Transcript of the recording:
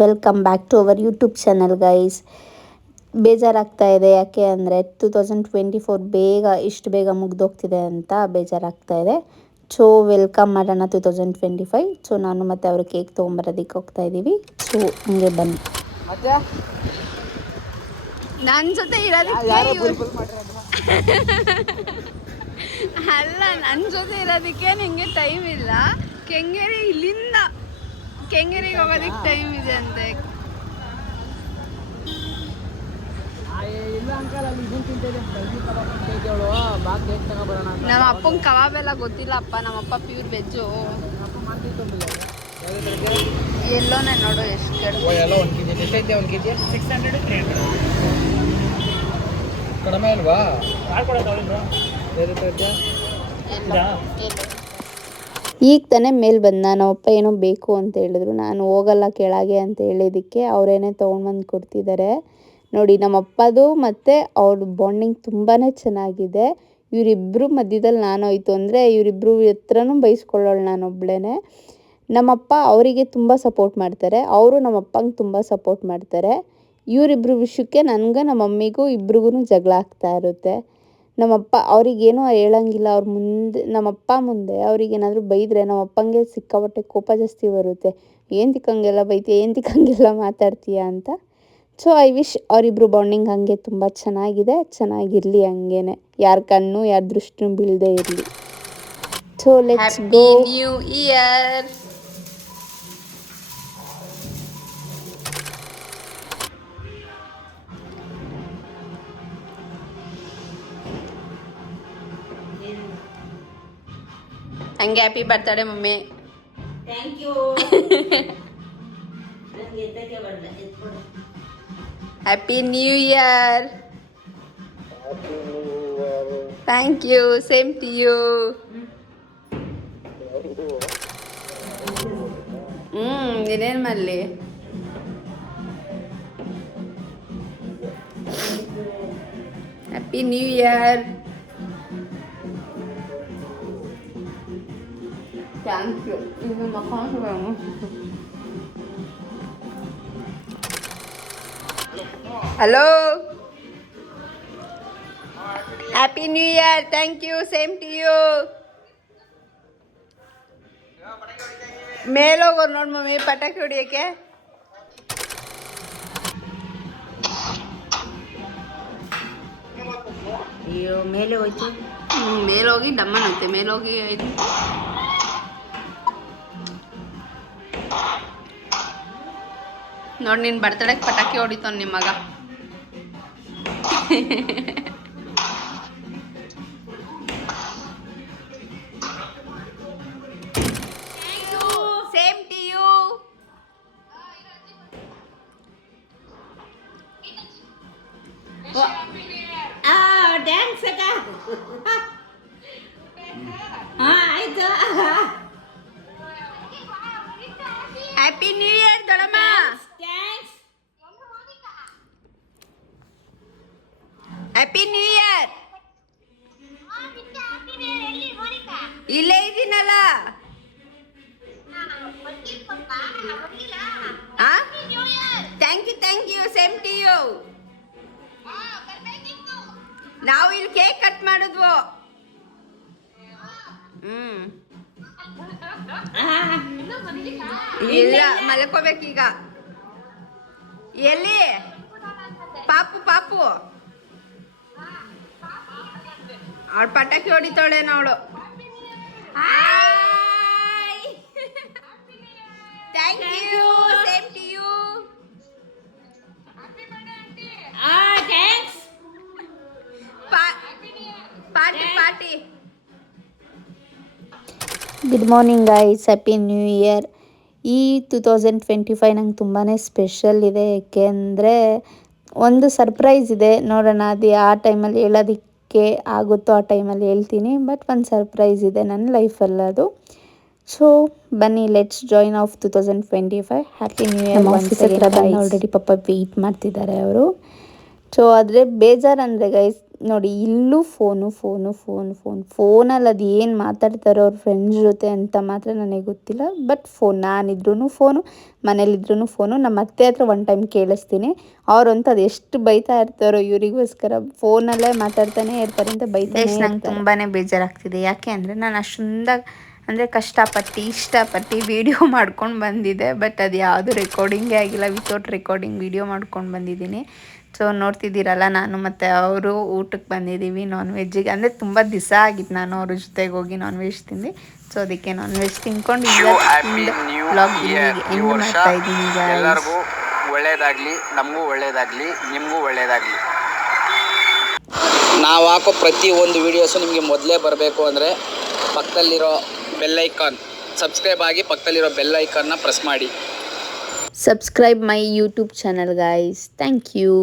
Welcome back to our YouTube channel guys. ಬೇಜಾರಾಗ್ತಾ ಇದೆ, ಯಾಕೆ ಅಂದರೆ 2024 ಇಷ್ಟು ಬೇಗ ಮುಗ್ದೋಗ್ತಿದೆ ಅಂತ ಬೇಜಾರಾಗ್ತಾ ಇದೆ. ಸೊ ವೆಲ್ಕಮ್ ಮಾಡೋಣ 2025. ಸೊ ನಾನು ಮತ್ತು ಅವರು ಕೇಕ್ ತೊಗೊಂಬರೋದಕ್ಕೆ ಹೋಗ್ತಾ ಇದ್ದೀವಿ. ಸೊ ಹಂಗೆ ಬನ್ನಿ. ನನ್ನ ಜೊತೆ ಇರೋದಕ್ಕೆ ಅಲ್ಲ, ನನ್ನ ಜೊತೆ ಇರೋದಕ್ಕೆ ನಿಮಗೆ ಟೈಮ್ ಇಲ್ಲ. ಇಲ್ಲಿಂದ ಕೆಂಗೇರಿಗೆ ಹೋಗೋದಕ್ಕೆ ಟೈಮ್ ಇದೆ ಅಂತೆ. ನಮ್ಮ ಅಪ್ಪಂಗೆ ಕಬಾಬ್ ಎಲ್ಲ ಗೊತ್ತಿಲ್ಲಪ್ಪ. ನಮ್ಮಪ್ಪ ಪ್ಯೂರ್ ವೆಜ್ಜು. ಎಲ್ಲೋನೇ ನೋಡು ಎಷ್ಟು ಕಡಿಮೆ ಅಲ್ವಾ? ಈಗ ತಾನೇ ಮೇಲೆ ಬಂದ. ನಮ್ಮಪ್ಪ ಏನೋ ಬೇಕು ಅಂತ ಹೇಳಿದ್ರು. ನಾನು ಹೋಗಲ್ಲ ಕೆಳಗೆ ಅಂತ ಹೇಳಿದ್ದಕ್ಕೆ ಅವರೇನೇ ತೊಗೊಂಡ್ಬಂದು ಕೊಡ್ತಿದ್ದಾರೆ. ನೋಡಿ, ನಮ್ಮಪ್ಪದು ಮತ್ತು ಅವ್ರ ಬಾಂಡಿಂಗ್ ತುಂಬಾ ಚೆನ್ನಾಗಿದೆ. ಇವರಿಬ್ಬರು ಮಧ್ಯದಲ್ಲಿ ನಾನು ಹೋಯ್ತು ಅಂದರೆ ಇವರಿಬ್ಬರು ಹತ್ರನೂ ಬೈಸ್ಕೊಳ್ಳೋಳು ನಾನೊಬ್ಳೇ. ನಮ್ಮಪ್ಪ ಅವರಿಗೆ ತುಂಬ ಸಪೋರ್ಟ್ ಮಾಡ್ತಾರೆ, ಅವರು ನಮ್ಮಪ್ಪಂಗೆ ತುಂಬ ಸಪೋರ್ಟ್ ಮಾಡ್ತಾರೆ. ಇವರಿಬ್ಬರು ವಿಷಯಕ್ಕೆ ನನಗೆ ನಮ್ಮ ಮಮ್ಮಿಗೂ ಇಬ್ರಿಗೂ ಜಗಳ ಆಗ್ತಾ ಇರುತ್ತೆ. ನಮ್ಮಪ್ಪ ಅವ್ರಿಗೇನೂ ಹೇಳಂಗಿಲ್ಲ. ಅವ್ರ ಮುಂದೆ, ನಮ್ಮಪ್ಪ ಮುಂದೆ ಅವ್ರಿಗೇನಾದರೂ ಬೈದರೆ ನಮ್ಮಪ್ಪಂಗೆ ಸಿಕ್ಕಾಪಟ್ಟೆ ಕೋಪ ಜಾಸ್ತಿ ಬರುತ್ತೆ. ಏನು ತಿಕ್ಕಂಗೆಲ್ಲ ಬೈತೀಯ, ಏನು ತಿಕ್ಕಂಗೆಲ್ಲ ಮಾತಾಡ್ತೀಯ ಅಂತ. ಸೊ ಐ ವಿಶ್ ಅವರಿಬ್ರು ಬಾಂಡಿಂಗ್ ಹಾಗೆ ತುಂಬ ಚೆನ್ನಾಗಿರಲಿ. ಹಂಗೇನೆ ಯಾರ ಕಣ್ಣು ಯಾರ ದೃಷ್ಟಿನೂ ಬೀಳದೆ ಇರಲಿ. So let's go. New year. ಹಂಗೆ happy birthday mummy. Thank you. Happy new year. Thank you. Same to you. ಇನ್ನೇನು ಮಾಡಲಿ. Happy new year. Thank you. ಇದು ಮಕ್ಕಳು hello. Happy new year. Thank you. Same to you. ಮೇಲೋಗೋರು ನೋಡಿ mummy ಪಟಾಕಿ ಹೊಡಿಯೋಕ್ಕೆ. ಅಯ್ಯೋ, ಮೇಲೆ ಹೋಯ್ತು. ಮೇಲೋಗಿ ಡಮ್ಮನಂತೆ. ಮೇಲೋಗಿ ಆಯ್ತು. ನೋಡಿ, ನಿನ್ನ ಬರ್ತಡೇಗೆ ಪಟಾಕಿ ಹೊಡಿತಾನೆ ನಿಮ್ಮ ಮಗ. Same to you. ಡ್ಯಾನ್ಸ್ ಅಕ್ಕ. ಆಯ್ತು. ಹ್ಯಾಪಿ ನ್ಯೂ ಇಯರ್ ದೊಡಮ್ಮ. Happy new year. ಇಲ್ಲೇ ಇದ್ದೀನಲ್ಲ. Thank you. Same to you. ನಾವು ಇಲ್ಲಿ ಕೇಕ್ ಕಟ್ ಮಾಡಿದ್ವು. ಇಲ್ಲ, ಮಲ್ಕೋಬೇಕೀಗ. ಎಲ್ಲಿ ಪಾಪು ಅವಳು ಪಟಾಕಿ ಹೊಡಿತಾಳೇನ ಅವಳು. Thank you. Same to you. Thanks. Party. Good morning guys. Happy new year. ಈ 2025 ನಂಗೆ ತುಂಬಾ ಸ್ಪೆಷಲ್ ಇದೆ. ಏಕೆಂದರೆ ಒಂದು ಸರ್ಪ್ರೈಸ್ ಇದೆ. ನೋಡೋಣ ಅದು ಆ ಟೈಮಲ್ಲಿ ಹೇಳೋದಕ್ಕೆ ಆಗುತ್ತೋ ಆ ಟೈಮಲ್ಲಿ ಹೇಳ್ತೀನಿ. ಬಟ್ ಒಂದು ಸರ್ಪ್ರೈಸ್ ಇದೆ ನನ್ನ ಲೈಫಲ್ಲಿ ಅದು. ಸೊ ಬನ್ನಿ, let's join of 2025. Happy new year. Already ಪಾಪ ವೆಯ್ಟ್ ಮಾಡ್ತಿದ್ದಾರೆ ಅವರು. ಸೊ ಆದರೆ ಬೇಜಾರಂದರೆ ಗೈಸ್, ನೋಡಿ ಇಲ್ಲೂ ಫೋನಲ್ಲಿ ಅದು ಏನು ಮಾತಾಡ್ತಾರೋ ಅವ್ರ ಫ್ರೆಂಡ್ಸ್ ಜೊತೆ ಅಂತ ಮಾತ್ರ ನನಗೆ ಗೊತ್ತಿಲ್ಲ. ಬಟ್ ನಾನಿದ್ರೂ ಫೋನು, ಮನೇಲಿದ್ರೂ ಫೋನು. ನಮ್ಮ ಅತ್ತೆ ಹತ್ರ ಒನ್ ಟೈಮ್ ಕೇಳಿಸ್ತೀನಿ, ಅವ್ರಂತೂ ಅದು ಎಷ್ಟು ಬೈತಾ ಇರ್ತಾರೋ ಇವರಿಗೋಸ್ಕರ, ಫೋನಲ್ಲೇ ಮಾತಾಡ್ತಾನೆ ಇರ್ತಾರೆ ಅಂತ ಬೈತಾನೆ ಇರ್ತಾರೆ. ನಂಗೆ ತುಂಬಾ ಬೇಜಾರಾಗ್ತಿದೆ. ಯಾಕೆ ಅಂದರೆ ನಾನು ಅಷ್ಟೊಂದಾಗಿ ಅಂದರೆ ಇಷ್ಟಪಟ್ಟು ವೀಡಿಯೋ ಮಾಡ್ಕೊಂಡು ಬಂದಿದ್ದೆ. ಬಟ್ ಅದು ಯಾವುದು ರೆಕಾರ್ಡಿಂಗೇ ಆಗಿಲ್ಲ, ವಿತೌಟ್ ರೆಕಾರ್ಡಿಂಗ್ ವೀಡಿಯೋ ಮಾಡ್ಕೊಂಡು ಬಂದಿದ್ದೀನಿ. ಸೊ ನೋಡ್ತಿದ್ದೀರಲ್ಲ, ನಾನು ಮತ್ತು ಅವರು ಊಟಕ್ಕೆ ಬಂದಿದ್ದೀವಿ ನಾನ್ ವೆಜ್ಜಿಗೆ. ಅಂದರೆ ತುಂಬ ದಿವಸ ಆಗಿತ್ತು ನಾನು ಅವ್ರ ಜೊತೆಗೆ ಹೋಗಿ ನಾನ್ ವೆಜ್ ತಿಂದು. ಸೊ ಅದಕ್ಕೆ ನಾನ್ ವೆಜ್ ತಿನ್ಕೊಂಡು ವ್ಲಾಗ್ ಎಂಡ್ ಮಾಡ್ತಾ ಇದ್ದೀನಿ. ಎಲ್ಲರಿಗೂ ಒಳ್ಳೇದಾಗಲಿ, ನಮಗೂ ಒಳ್ಳೇದಾಗಲಿ, ನಿಮಗೂ ಒಳ್ಳೇದಾಗಲಿ. ನಾವು ಹಾಕೋ ಪ್ರತಿ ಒಂದು ವೀಡಿಯೋಸು ನಿಮಗೆ ಮೊದಲೇ ಬರಬೇಕು ಅಂದರೆ ಪಕ್ಕದಲ್ಲಿರೋ ಬೆಲ್ ಐಕಾನ್ ಸಬ್ಸ್ಕ್ರೈಬ್ ಆಗಿ, ಪಕ್ಕದಲ್ಲಿರೋ ಬೆಲ್ ಐಕಾನ್ನ ಪ್ರೆಸ್ ಮಾಡಿ. Subscribe my YouTube channel, guys. Thank you.